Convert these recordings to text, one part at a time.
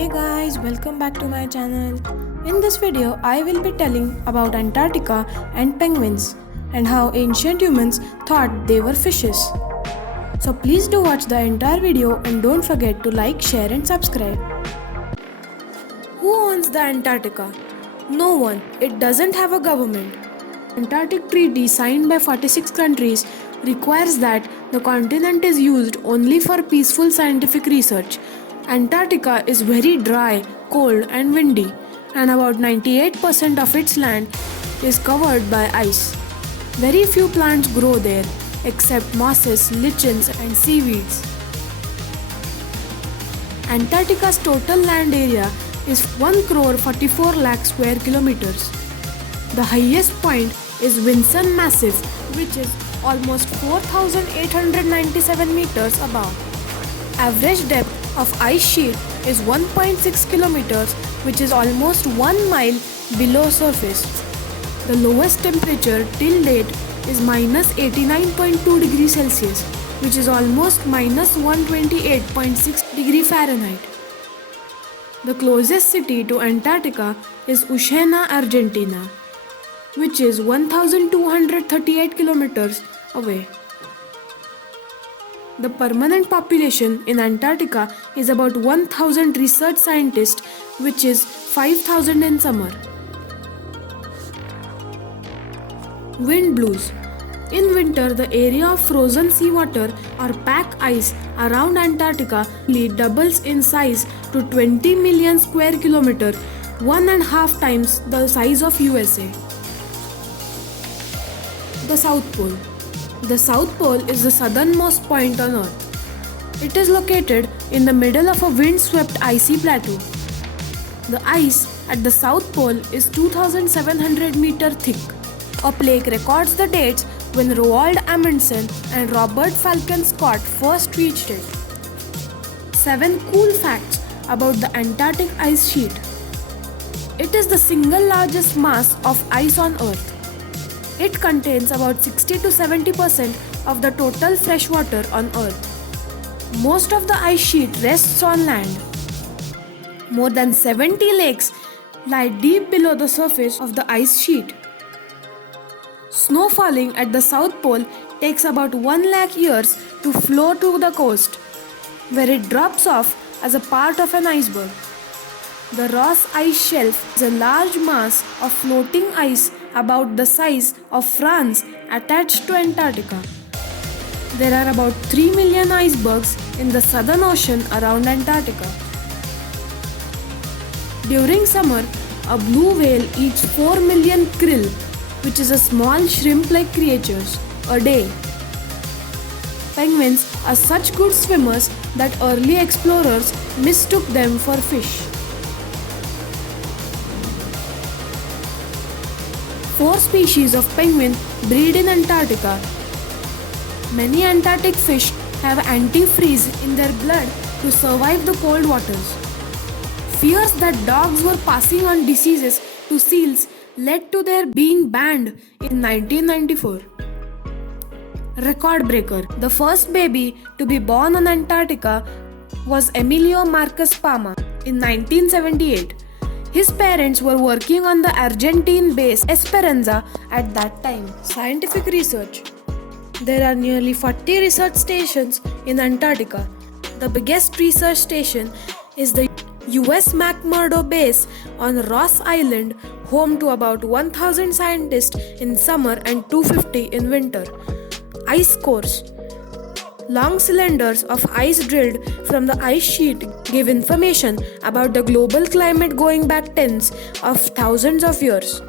Hey guys, welcome back to my channel. In this video, I will be telling about Antarctica and penguins and how ancient humans thought they were fishes. So please do watch the entire video and don't forget to like, share and subscribe. Who owns the Antarctica? No one. It doesn't have a government. Antarctic Treaty signed by 46 countries requires that the continent is used only for peaceful scientific research. Antarctica is very dry, cold and windy, and about 98% of its land is covered by ice. Very few plants grow there except mosses, lichens and seaweeds. Antarctica's total land area is 1,44 lakh square kilometers. The highest point is Vinson Massif, which is almost 4,897 meters above. Average depth of ice sheet is 1.6 kilometers, which is almost 1 mile below surface. The lowest temperature till date is minus 89.2 degrees Celsius, which is almost minus 128.6 degree Fahrenheit. The closest city to Antarctica is Ushena, Argentina, which is 1,238 kilometers away. The permanent population in Antarctica is about 1,000 research scientists, which is 5,000 in summer. Wind blows. In winter, the area of frozen seawater or pack ice around Antarctica doubles in size to 20 million square kilometers, 1.5 times the size of USA. The South Pole. The South Pole is the southernmost point on Earth. It is located in the middle of a wind-swept icy plateau. The ice at the South Pole is 2,700 meters thick. A plaque records the dates when Roald Amundsen and Robert Falcon Scott first reached it. 7 cool facts about the Antarctic ice sheet. It is the single largest mass of ice on Earth. It contains about 60 to 70% of the total fresh water on Earth. Most of the ice sheet rests on land. More than 70 lakes lie deep below the surface of the ice sheet. Snow falling at the South Pole takes about 1 lakh years to flow to the coast, where it drops off as a part of an iceberg. The Ross Ice Shelf is a large mass of floating ice about the size of France attached to Antarctica. There are about 3 million icebergs in the Southern Ocean around Antarctica. During summer, a blue whale eats 4 million krill, which is a small shrimp-like creatures, a day. Penguins are such good swimmers that early explorers mistook them for fish. 4 species of penguin breed in Antarctica. Many Antarctic fish have antifreeze in their blood to survive the cold waters. Fears that dogs were passing on diseases to seals led to their being banned in 1994. Record breaker. The first baby to be born on Antarctica was Emilio Marcus Palma in 1978. His parents were working on the Argentine base Esperanza at that time. Scientific research. There are nearly 40 research stations in Antarctica. The biggest research station is the US McMurdo base on Ross Island, home to about 1,000 scientists in summer and 250 in winter. Ice cores. Long cylinders of ice drilled from the ice sheet give information about the global climate going back tens of thousands of years.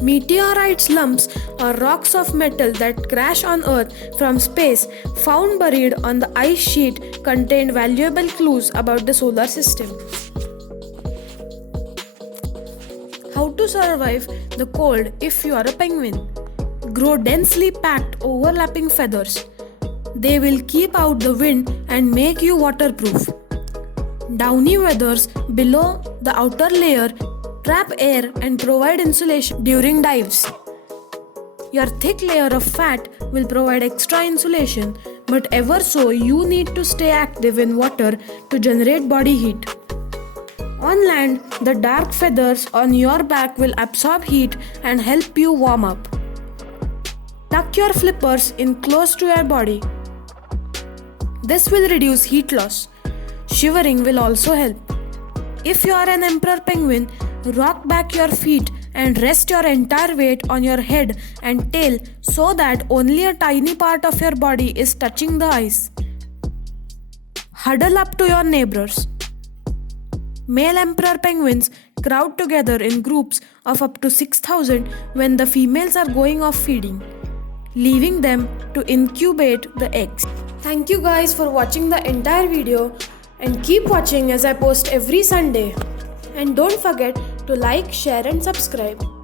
Meteorite lumps or rocks of metal that crash on Earth from space found buried on the ice sheet contain valuable clues about the solar system. How to survive the cold if you are a penguin? Grow densely packed overlapping feathers. They will keep out the wind and make you waterproof. Downy feathers below the outer layer trap air and provide insulation during dives. Your thick layer of fat will provide extra insulation, but ever so you need to stay active in water to generate body heat. On land, the dark feathers on your back will absorb heat and help you warm up. Tuck your flippers in close to your body. This will reduce heat loss. Shivering will also help. If you are an emperor penguin, rock back your feet and rest your entire weight on your head and tail so that only a tiny part of your body is touching the ice. Huddle up to your neighbors. Male emperor penguins crowd together in groups of up to 6,000 when the females are going off feeding, leaving them to incubate the eggs. Thank you guys for watching the entire video and keep watching as I post every Sunday. And don't forget to like, share and subscribe.